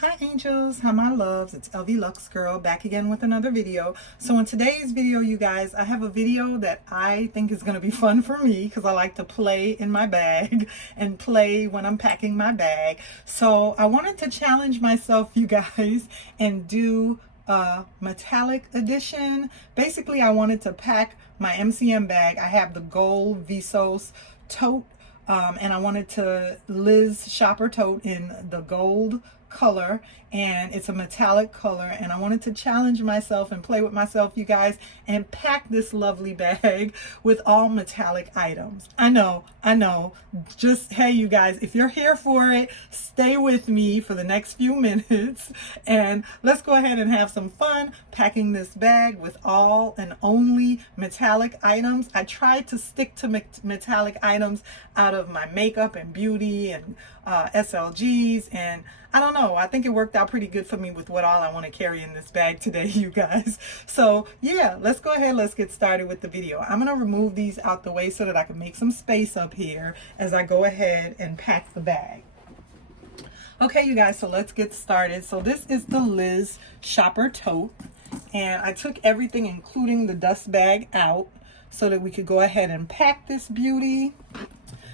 Hi angels, hi my loves, it's Lvluxegirl back again with another video. So in today's video, you guys, I have a video that I think is going to be fun for me because I like to play in my bag and play when I'm packing my bag. So I wanted to challenge myself, you guys, and do a metallic edition. Basically, I wanted to pack my MCM bag. I have the gold Visetos tote, and I wanted to Liz shopper tote in the gold color, and it's a metallic color, and I wanted to challenge myself and play with myself, you guys, and pack this lovely bag with all metallic items. I know, just hey you guys, if you're here for it, stay with me for the next few minutes and let's go ahead and have some fun packing this bag with all and only metallic items. I tried to stick to metallic items out of my makeup and beauty and SLGs, and I don't know, I think it worked out pretty good for me with what all I want to carry in this bag today, you guys. So yeah, let's go ahead, let's get started with the video. I'm going to remove these out the way so that I can make some space up here as I go ahead and pack the bag. Okay, you guys, so let's get started. So this is the Liz shopper tote, and I took everything including the dust bag out so that we could go ahead and pack this beauty.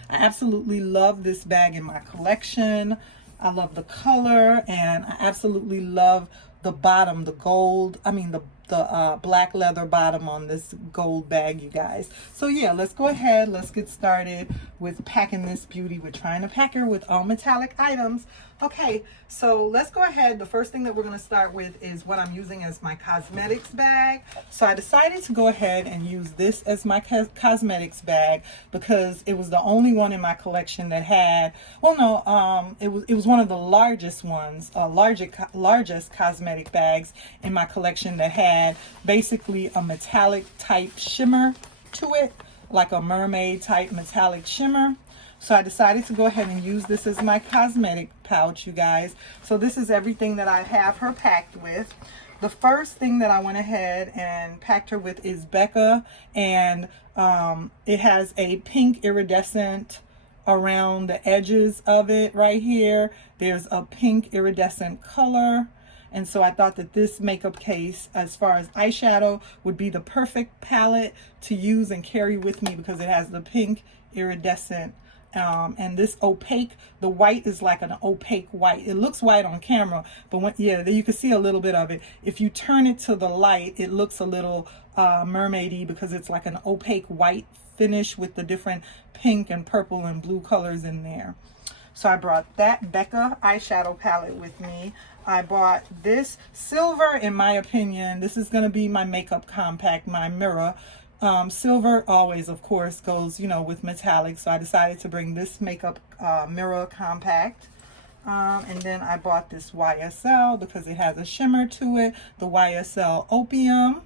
I absolutely love this bag in my collection. I love the color, and I absolutely love the bottom, the gold, the black leather bottom on this gold bag, you guys. So yeah, let's go ahead, let's get started with packing this beauty. We're trying to pack her with all metallic items. Okay, so let's go ahead. The first thing that we're going to start with is what I'm using as my cosmetics bag. So I decided to go ahead and use this as my cosmetics bag because it was the only one in my collection that had, well no, it was one of the largest ones, largest cosmetic bags in my collection that had basically a metallic type shimmer to it, like a mermaid type metallic shimmer. So I decided to go ahead and use this as my cosmetic pouch, you guys. So this is everything that I have her packed with. The first thing that I went ahead and packed her with is Becca, and it has a pink iridescent around the edges of it right here. There's a pink iridescent color. And so I thought that this makeup case, as far as eyeshadow, would be the perfect palette to use and carry with me because it has the pink iridescent. And this opaque, the white is like an opaque white. It looks white on camera, but yeah, you can see a little bit of it. If you turn it to the light, it looks a little mermaidy because it's like an opaque white finish with the different pink and purple and blue colors in there. So I brought that Becca eyeshadow palette with me. I bought this silver, in my opinion. This is going to be my makeup compact, my mirror. Silver always, of course, goes, you know, with metallic. So I decided to bring this makeup mirror compact. And then I bought this YSL because it has a shimmer to it. The YSL Opium.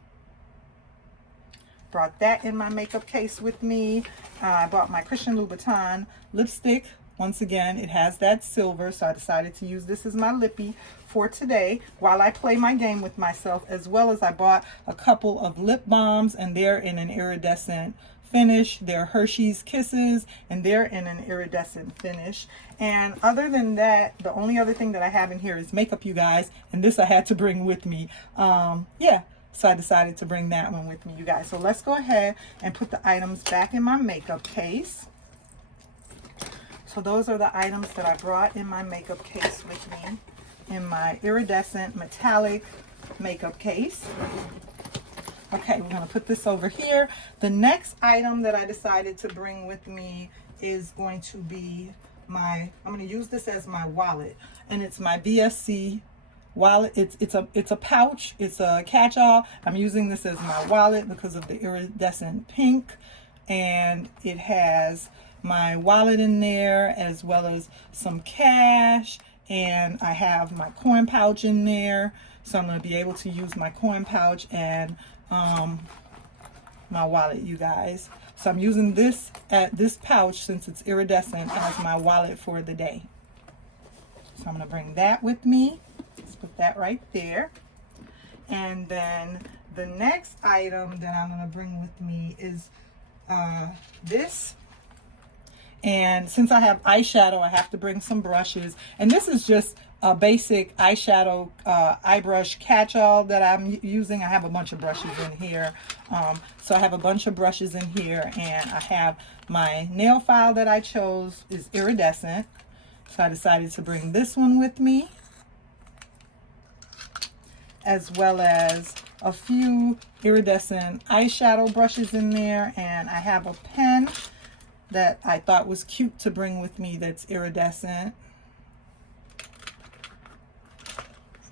Brought that in my makeup case with me. I bought my Christian Louboutin lipstick. Once again, it has that silver, so I decided to use this as my lippy for today while I play my game with myself, as well as I bought a couple of lip balms, and they're in an iridescent finish. They're Hershey's Kisses, and they're in an iridescent finish. And other than that, the only other thing that I have in here is makeup, you guys, and this I had to bring with me. Yeah. So I decided to bring that one with me, you guys. So let's go ahead and put the items back in my makeup case. So those are the items that I brought in my makeup case with me, in my iridescent metallic makeup case. Okay, we're going to put this over here. The next item that I decided to bring with me is going to be I'm going to use this as my wallet, and it's my BSC wallet. It's a pouch. It's a catch-all. I'm using this as my wallet because of the iridescent pink, and it has my wallet in there as well as some cash, and I have my coin pouch in there, so I'm going to be able to use my coin pouch and my wallet, you guys. So I'm using this pouch, since it's iridescent, as my wallet for the day. So I'm going to bring that with me. Let's put that right there. And then the next item that I'm going to bring with me is this. And since I have eyeshadow, I have to bring some brushes. And this is just a basic eyeshadow eye brush catch-all that I'm using. I have a bunch of brushes in here. So I have a bunch of brushes in here, and I have my nail file that I chose is Iridescent. So I decided to bring this one with me, as well as a few iridescent eyeshadow brushes in there, and I have a pen that I thought was cute to bring with me that's iridescent.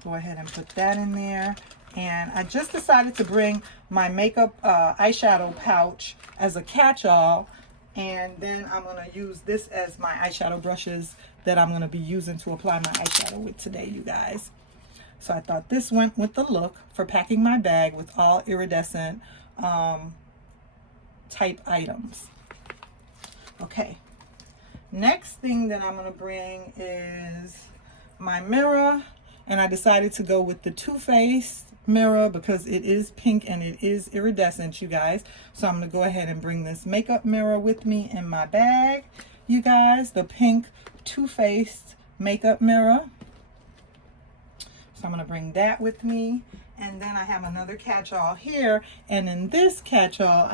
Go ahead and put that in there. And I just decided to bring my makeup eyeshadow pouch as a catch-all, and then I'm going to use this as my eyeshadow brushes that I'm going to be using to apply my eyeshadow with today, you guys. So I thought this went with the look for packing my bag with all iridescent type items. Okay, next thing that I'm going to bring is my mirror, and I decided to go with the Too Faced mirror because it is pink and it is iridescent, you guys. So I'm going to go ahead and bring this makeup mirror with me in my bag, you guys, the pink Too Faced makeup mirror. So I'm going to bring that with me. And then I have another catch-all here, and in this catch-all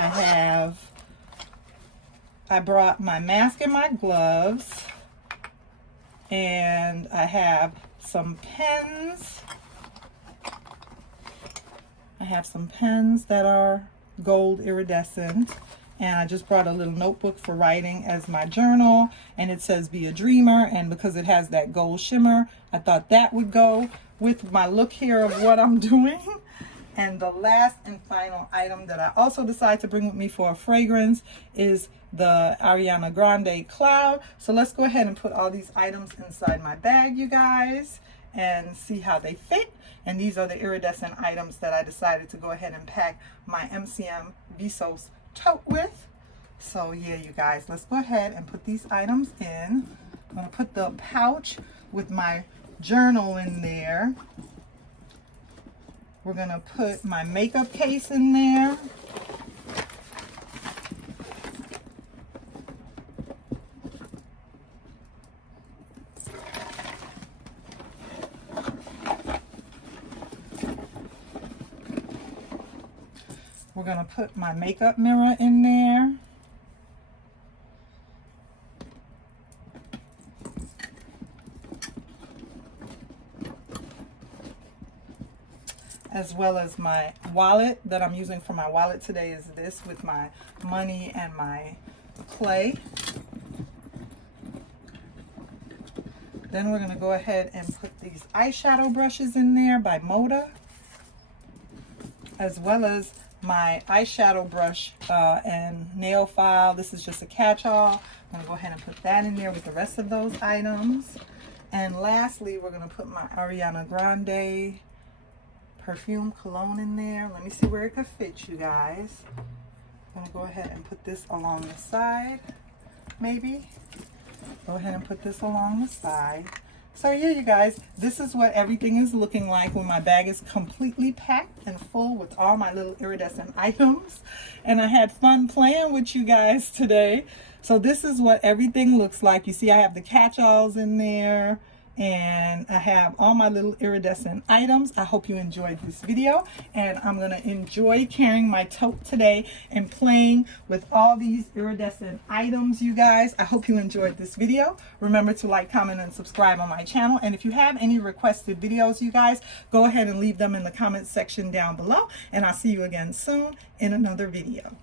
I brought my mask and my gloves, and I have some pens. I have some pens that are gold iridescent, and I just brought a little notebook for writing as my journal, and it says be a dreamer, and because it has that gold shimmer, I thought that would go with my look here of what I'm doing. And the last and final item that I also decided to bring with me for a fragrance is the Ariana Grande Cloud. So let's go ahead and put all these items inside my bag, you guys, and see how they fit. And these are the iridescent items that I decided to go ahead and pack my MCM Visetos tote with. So yeah, you guys, let's go ahead and put these items in. I'm going to put the pouch with my journal in there. We're going to put my makeup case in there. We're going to put my makeup mirror in there. As well as my wallet that I'm using for my wallet today is this with my money and my clay. Then we're going to go ahead and put these eyeshadow brushes in there by Moda, as well as my eyeshadow brush and nail file. This is just a catch-all. I'm going to go ahead and put that in there with the rest of those items. And lastly, we're going to put my Ariana Grande perfume cologne in there. Let me see where it could fit, you guys. I'm going to go ahead and put this along the side, maybe. Go ahead and put this along the side. So yeah, you guys, this is what everything is looking like when my bag is completely packed and full with all my little iridescent items. And I had fun playing with you guys today. So this is what everything looks like. You see I have the catch-alls in there, and I have all my little iridescent items. I hope you enjoyed this video, and I'm going to enjoy carrying my tote today and playing with all these iridescent items, you guys. I hope you enjoyed this video. Remember to like, comment, and subscribe on my channel. And if you have any requested videos, you guys, go ahead and leave them in the comment section down below, and I'll see you again soon in another video.